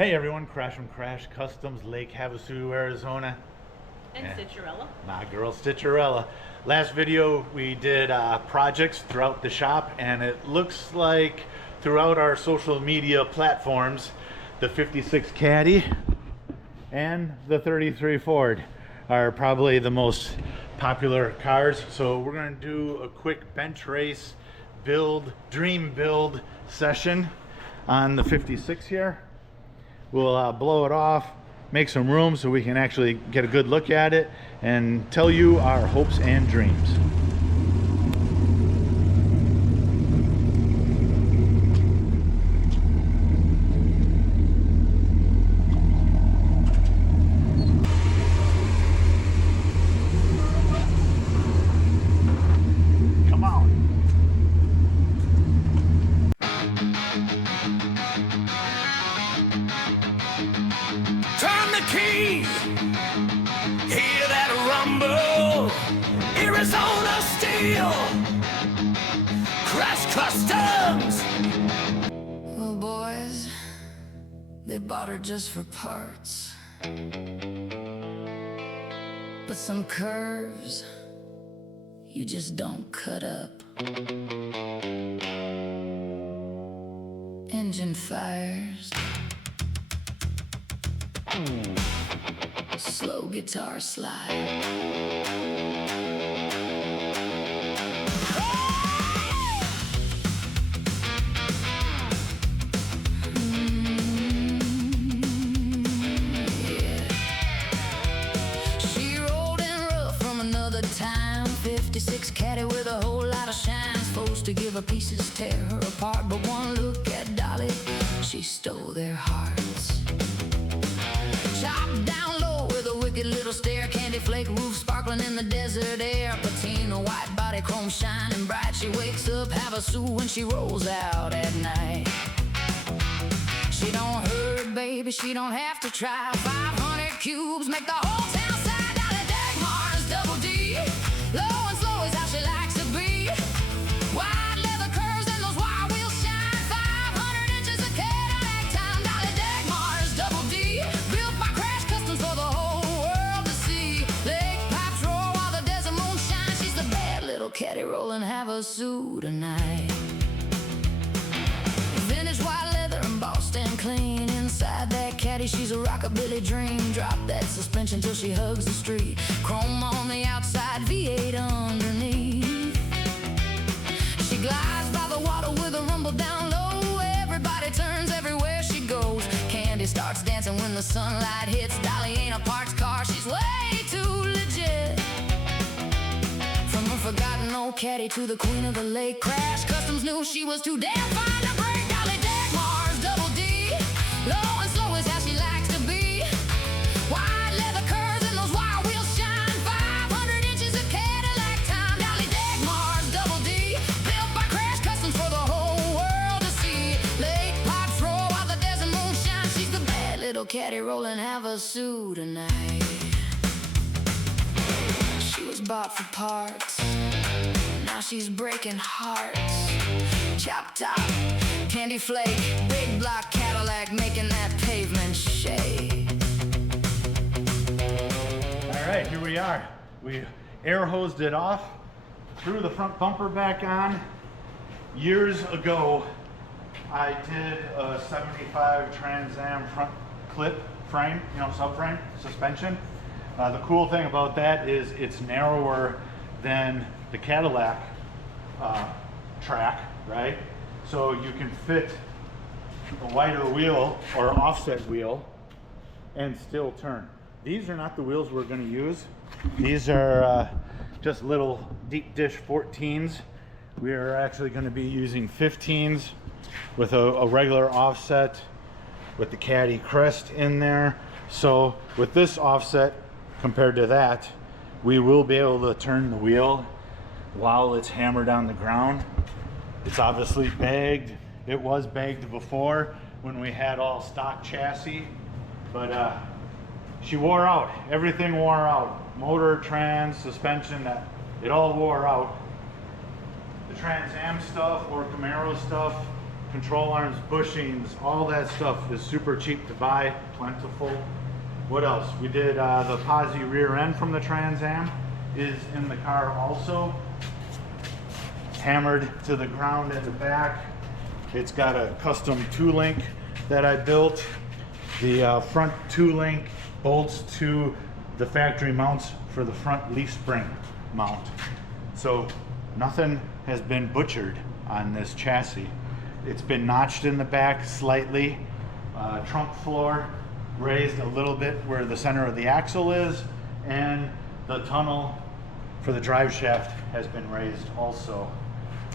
Hey everyone, Crash from Crash Customs, Lake Havasu, Arizona. And Stitcherella. My girl Stitcherella. Last video we did projects throughout the shop, and it looks like throughout our social media platforms, the 56 Caddy and the 33 Ford are probably the most popular cars. So we're going to do a quick bench race build, dream build session on the 56 here. We'll blow it off, make some room so we can actually get a good look at it and tell you our hopes and dreams. Come on. Turn the key, hear that rumble, Arizona steel, Crash Customs. Well, boys, they bought her just for parts, but some curves you just don't cut up. Engine fires, slow guitar slide. Yeah. She rolled in rough from another time. 56 Caddy with a whole lot of shine. Supposed to give her pieces, tear her apart, but one look at Dolly, she stole their hearts. Chopped down low with a wicked little stare, candy flake roof sparkling in the desert air, patina white body chrome shining bright. She wakes up Havasu when she rolls out at night. She don't hurt, baby, she don't have to try. 500 cubes make the whole town sigh. Dolly Dagmars, double D, low and slow is how she likes to be. Wide leather curves and those wire wheels shine. 500 inches of Cadillac time. Dolly Dagmars, double D, built by Crash Customs for the whole world to see. Lake pipes roar while the desert moon shines. She's the bad little caddy rolling Havasu tonight. Vintage white leather embossed and clean. Inside that caddy, she's a rockabilly dream. Drop that suspension till she hugs the street. Chrome on the outside, V8 underneath. She glides by the water with a rumble down low. Everybody turns everywhere she goes. Candy starts dancing when the sunlight hits. Dolly ain't a parts car, she's way too legit. From a forgotten old caddy to the queen of the lake, Crash Customs knew she was too damn fine to break. Dolly Dagmars, double D, low and slow is how she likes to be. Wide leather curves and those wire wheels shine. 500 inches of Cadillac time. Dolly Dagmars, double D, built by Crash Customs for the whole world to see. Lake pipes roar while the desert moon shines. She's the bad little caddy rolling Havasu tonight. She was bought for parts, now she's breaking hearts. Chop top, candy flake, big block Cadillac making that pavement shake. All right, here we are. We air hosed it off, threw the front bumper back on. Years ago, I did a 75 Trans Am front clip frame, subframe, suspension. The cool thing about that is it's narrower than the Cadillac track, right? So you can fit a wider wheel or offset wheel and still turn. These are not the wheels we're going to use. These are just little deep dish 14s. We are actually going to be using 15s with a regular offset with the Caddy crest in there. So with this offset compared to that, we will be able to turn the wheel while it's hammered on the ground. It's obviously bagged. It was bagged before when we had all stock chassis, but she wore out. Everything wore out. Motor, trans, suspension, it all wore out. The Trans Am stuff or Camaro stuff control arms, bushings, all that stuff is super cheap to buy, plentiful. What else? We did the posi rear end from the Trans Am is in the car also. Hammered to the ground at the back. It's got a custom 2-link that I built. The front 2-link bolts to the factory mounts for the front leaf spring mount. So nothing has been butchered on this chassis. It's been notched in the back slightly. Trunk floor raised a little bit where the center of the axle is, and the tunnel for the drive shaft has been raised also.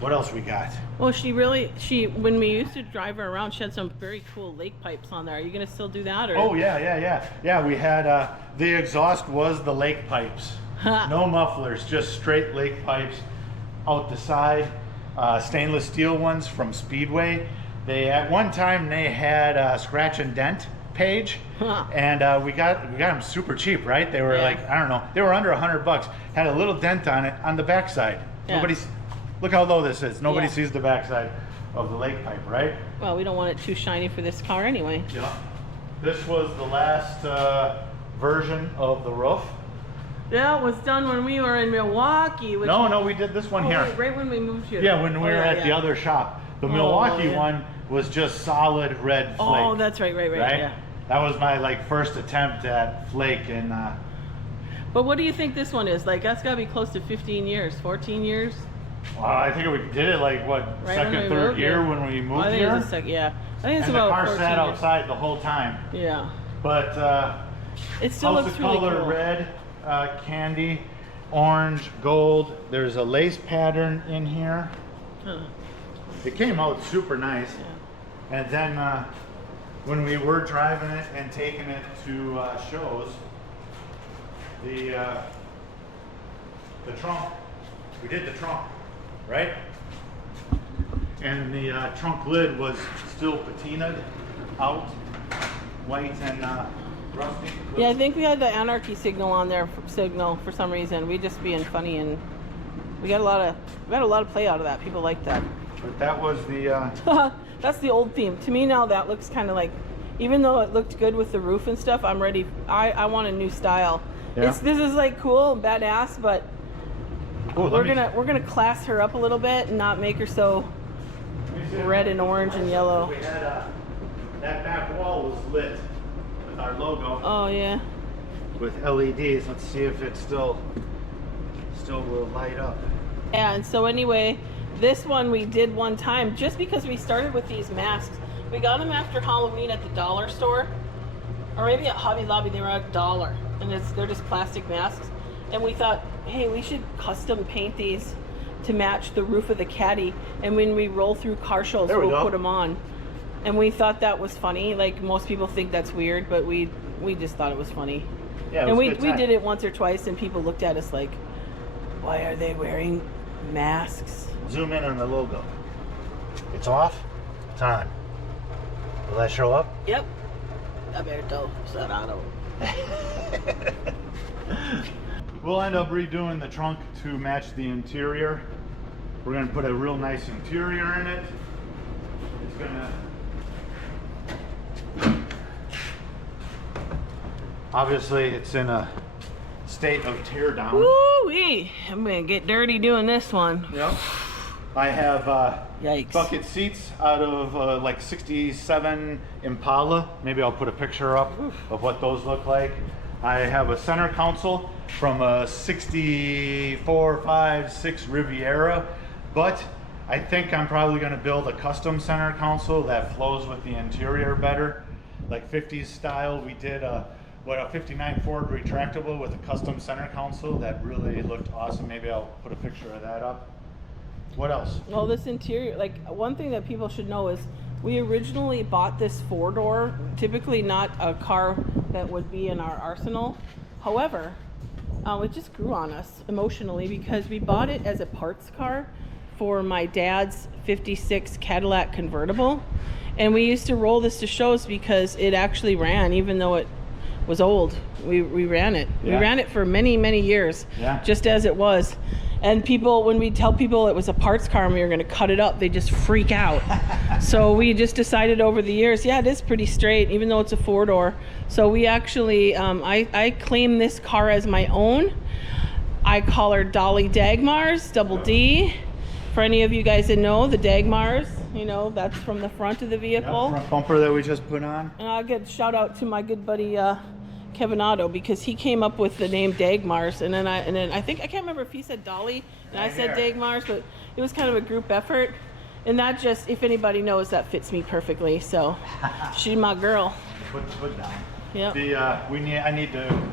What else we got? Well, when we used to drive her around, she had some very cool lake pipes on there. Are you gonna still do that, or? Oh yeah. We had the exhaust was the lake pipes. No mufflers, just straight lake pipes out the side. Stainless steel ones from Speedway. They at one time they had a scratch and dent page, and we got them super cheap, right? They were like, I don't know, they were under $100. Had a little dent on it on the backside. Nobody's. Look how low this is. Nobody sees the backside of the lake pipe, right? Well, we don't want it too shiny for this car anyway. Yeah. This was the last version of the roof. Yeah, it was done when we were in Milwaukee. No, we did this one here. Wait, right when we moved here. Yeah, when we were at the other shop. The Milwaukee one was just solid red flake. Oh, that's right, yeah. That was my first attempt at flake, and But what do you think this one is? Like, that's gotta be close to 15 years, 14 years? I think we did it second, third year when we moved here. I think it's and about the car 14 sat years. outside the whole time. Yeah. But it still looks really color cool. red, candy, orange, gold. There's a lace pattern in here. It came out super nice. Yeah. And then when we were driving it and taking it to shows, the trunk, we did the trunk, right? And the trunk lid was still patinaed out, white and rusty. Yeah, I think we had the anarchy signal on there for some reason. We just being funny, and we got a lot of play out of that. People like that. But that was the that's the old theme. To me now that looks kind of like, even though it looked good with the roof and stuff, I'm ready. I want a new style. Yeah. This is like cool and badass, but we're gonna class her up a little bit and not make her so red and orange and yellow. We had that back wall was lit with our logo. Oh yeah. With LEDs. Let's see if it still will light up. Yeah, and so anyway, this one we did one time just because we started with these masks. We got them after Halloween at the dollar store, or maybe at Hobby Lobby. They were at $1, and they're just plastic masks. And we thought, hey, we should custom paint these to match the roof of the Caddy, and when we roll through car shows, we'll put them on. And we thought that was funny. Like, most people think that's weird, but we just thought it was funny. Yeah, and we did it once or twice, and people looked at us like, why are they wearing masks? Zoom in on the logo. It's off. It's on. Will that show up? Yep. Alberto Serrano. We'll end up redoing the trunk to match the interior. We're going to put a real nice interior in it. It's going to... Obviously, it's in a state of tear down. Woo-wee! I'm going to get dirty doing this one. Yep. I have Yikes. bucket seats out of like 67 Impala. Maybe I'll put a picture up of what those look like. I have a center console from a 64, 5, 6 Riviera, but I think I'm probably going to build a custom center console that flows with the interior better, like 50s style. We did a 59 Ford retractable with a custom center console that really looked awesome. Maybe I'll put a picture of that up. What else? Well, this interior, like, one thing that people should know is we originally bought this 4-door, typically not a car that would be in our arsenal. However, it just grew on us emotionally because we bought it as a parts car for my dad's 56 Cadillac convertible. And we used to roll this to shows because it actually ran, even though it was old. We ran it. Yeah. We ran it for many, many years, just as it was. And people, when we tell people it was a parts car and we were going to cut it up, they just freak out. So we just decided over the years, yeah, it is pretty straight, even though it's a 4-door. So we actually, I claim this car as my own. I call her Dolly Dagmars, double D. For any of you guys that know, the Dagmars, you know, that's from the front of the vehicle. Front bumper that we just put on. And I'll get a shout out to my good buddy, Kevin Otto, because he came up with the name Dagmars, and then I think I can't remember if he said Dolly and I said Dagmars, but it was kind of a group effort, and that just, if anybody knows, that fits me perfectly. So she's my girl. Put the hood down. Yeah. I need to.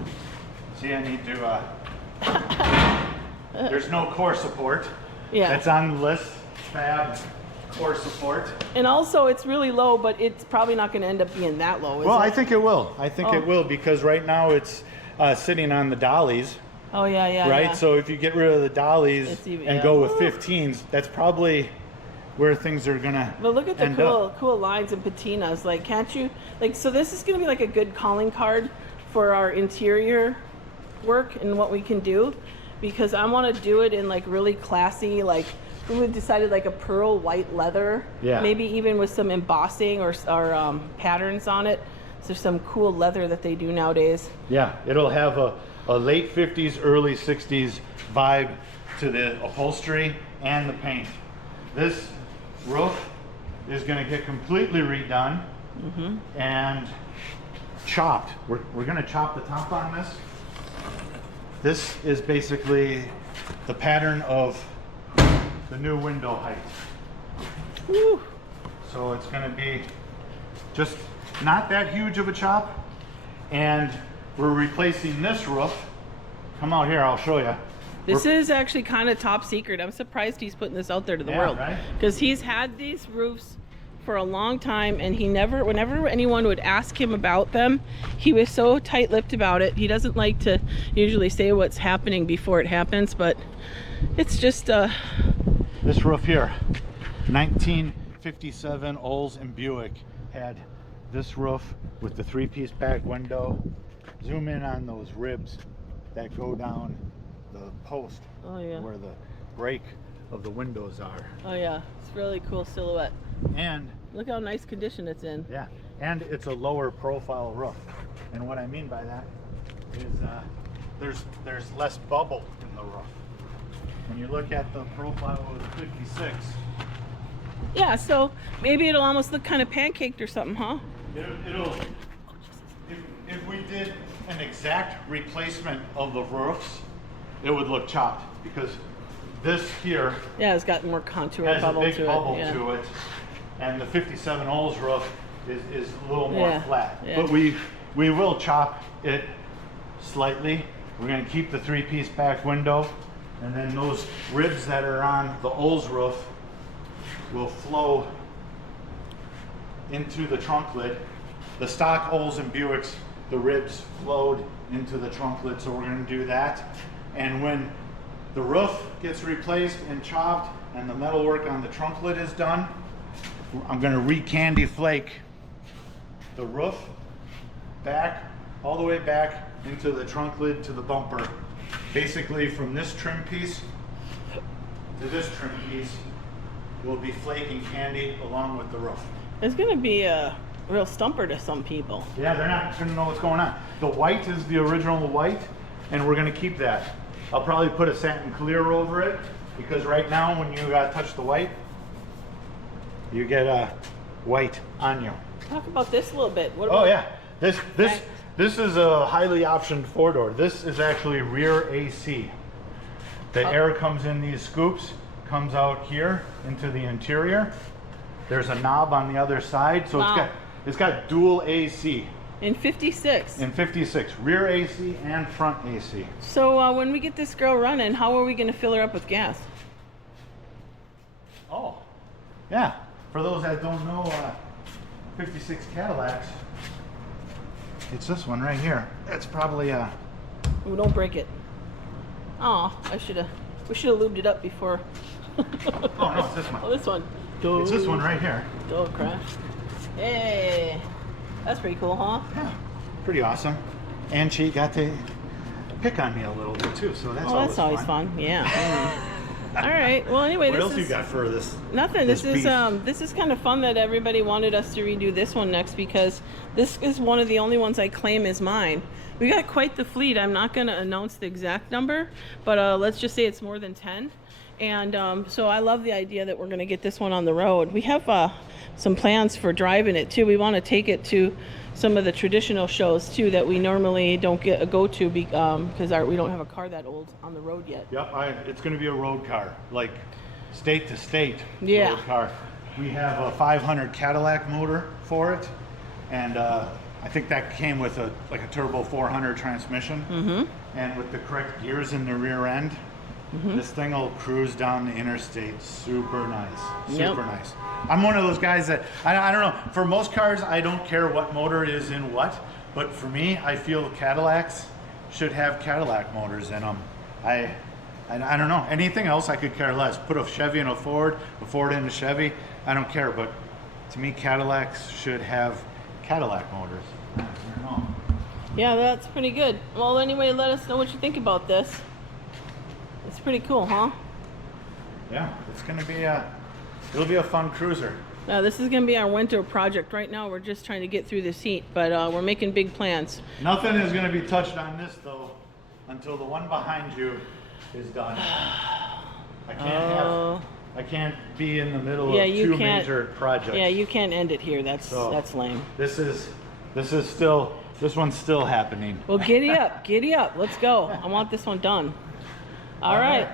There's no core support. Yeah. That's on the list. Fab core support. And also, it's really low, but it's probably not going to end up being that low, is Well, it? I think it will. I think it will, because right now it's sitting on the dollies. Oh, yeah. Right? Yeah. So if you get rid of the dollies It's even- and yeah. go with 15s, that's probably where things are going to But look at the cool lines and patinas. Like, can't you, like, so this is going to be like a good calling card for our interior work and what we can do, because I want to do it in like really classy, like we decided like a pearl white leather, maybe even with some embossing or patterns on it. So there's some cool leather that they do nowadays. Yeah, it'll have a late 50s, early 60s vibe to the upholstery and the paint. This roof is going to get completely redone and chopped. We're going to chop the top on this. This is basically the pattern of the new window height. Woo. So it's going to be just not that huge of a chop, and we're replacing this roof. Come out here, I'll show you. This is actually kind of top secret. I'm surprised he's putting this out there to the world, right? Because he's had these roofs for a long time, and he never, whenever anyone would ask him about them, he was so tight-lipped about it. He doesn't like to usually say what's happening before it happens, but it's just This roof here, 1957 Olds and Buick had this roof with the 3-piece back window. Zoom in on those ribs that go down the post where the break of the windows are. Oh yeah, it's really cool silhouette. And look how nice condition it's in. yeah, and it's a lower profile roof. And what I mean by that is there's less bubble in the roof. When you look at the profile of the 56, Yeah, so maybe it'll almost look kind of pancaked or something, huh? it'll if we did an exact replacement of the roofs, it would look chopped, because this here Yeah, it's got more contour has a bubble big to bubble it. to it, and the 57 Olds roof is a little more flat. Yeah. But we will chop it slightly. We're going to keep the 3-piece back window, and then those ribs that are on the Olds roof will flow into the trunk lid. The stock Olds and Buicks, the ribs flowed into the trunk lid, so we're going to do that. And when the roof gets replaced and chopped and the metal work on the trunk lid is done, I'm going to re-candy flake the roof back, all the way back into the trunk lid to the bumper. Basically from this trim piece to this trim piece, we'll be flaking candy along with the roof. It's gonna be a real stumper to some people. Yeah, they're not going to know what's going on. The white is the original white, and we're going to keep that. I'll probably put a satin clear over it, because right now when you touch the white, you get white on you. Talk about this a little bit. What Oh about, yeah, this is a highly optioned 4-door. This is actually rear AC. The air comes in these scoops, comes out here into the interior. There's a knob on the other side, so it's got dual AC. In 56. In 56, rear AC and front AC. So when we get this girl running, how are we gonna fill her up with gas? Oh, yeah. For those that don't know, 56 Cadillacs, it's this one right here. It's probably Ooh, don't break it. Oh, we should have lubed it up before. oh no, it's this one. Oh, this one. It's this one right here. Don't crash. Hey, that's pretty cool, huh? Yeah, pretty awesome. And she got the pick on me a little bit too, so that's Oh, that's always fun. Yeah. All right. Well, anyway, What this else is you got for this? nothing. this This is kind of fun that everybody wanted us to redo this one next, because this is one of the only ones I claim is mine. We got quite the fleet. I'm not going to announce the exact number, but let's just say it's more than 10. And so I love the idea that we're going to get this one on the road. We have some plans for driving it too. We want to take it to some of the traditional shows too that we normally don't go to because we don't have a car that old on the road yet. Yep, it's going to be a road car, like state to state Yeah. road car. We have a 500 Cadillac motor for it, and I think that came with a turbo 400 transmission, and with the correct gears in the rear end. This thing will cruise down the interstate super nice, super nice. I'm one of those guys that, I don't know, for most cars, I don't care what motor is in what, but for me, I feel Cadillacs should have Cadillac motors in them. I don't know, anything else I could care less. Put a Chevy in a Ford in a Chevy, I don't care, but to me, Cadillacs should have Cadillac motors. I don't know. Yeah, that's pretty good. Well, anyway, let us know what you think about this. It's pretty cool, huh? Yeah, it's gonna be it'll be a fun cruiser. Now, this is going to be our winter project. Right now, we're just trying to get through this heat, but we're making big plans. Nothing is gonna be touched on this though until the one behind you is done. I can't be in the middle of two major projects. Yeah, you can't end it here. That's lame. This one's still happening. Well, giddy up, giddy up. Let's go. I want this one done. All right.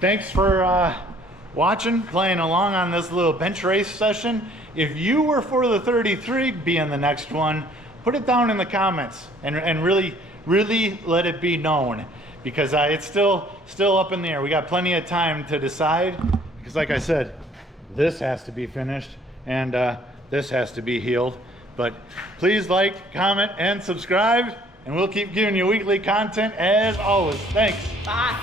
Thanks for watching, playing along on this little bench race session. If you were for the 33 being the next one, put it down in the comments and really let it be known, because it's still up in the air. We got plenty of time to decide, because like I said, this has to be finished and this has to be healed. But please like, comment, and subscribe, and we'll keep giving you weekly content as always. Thanks. Bye.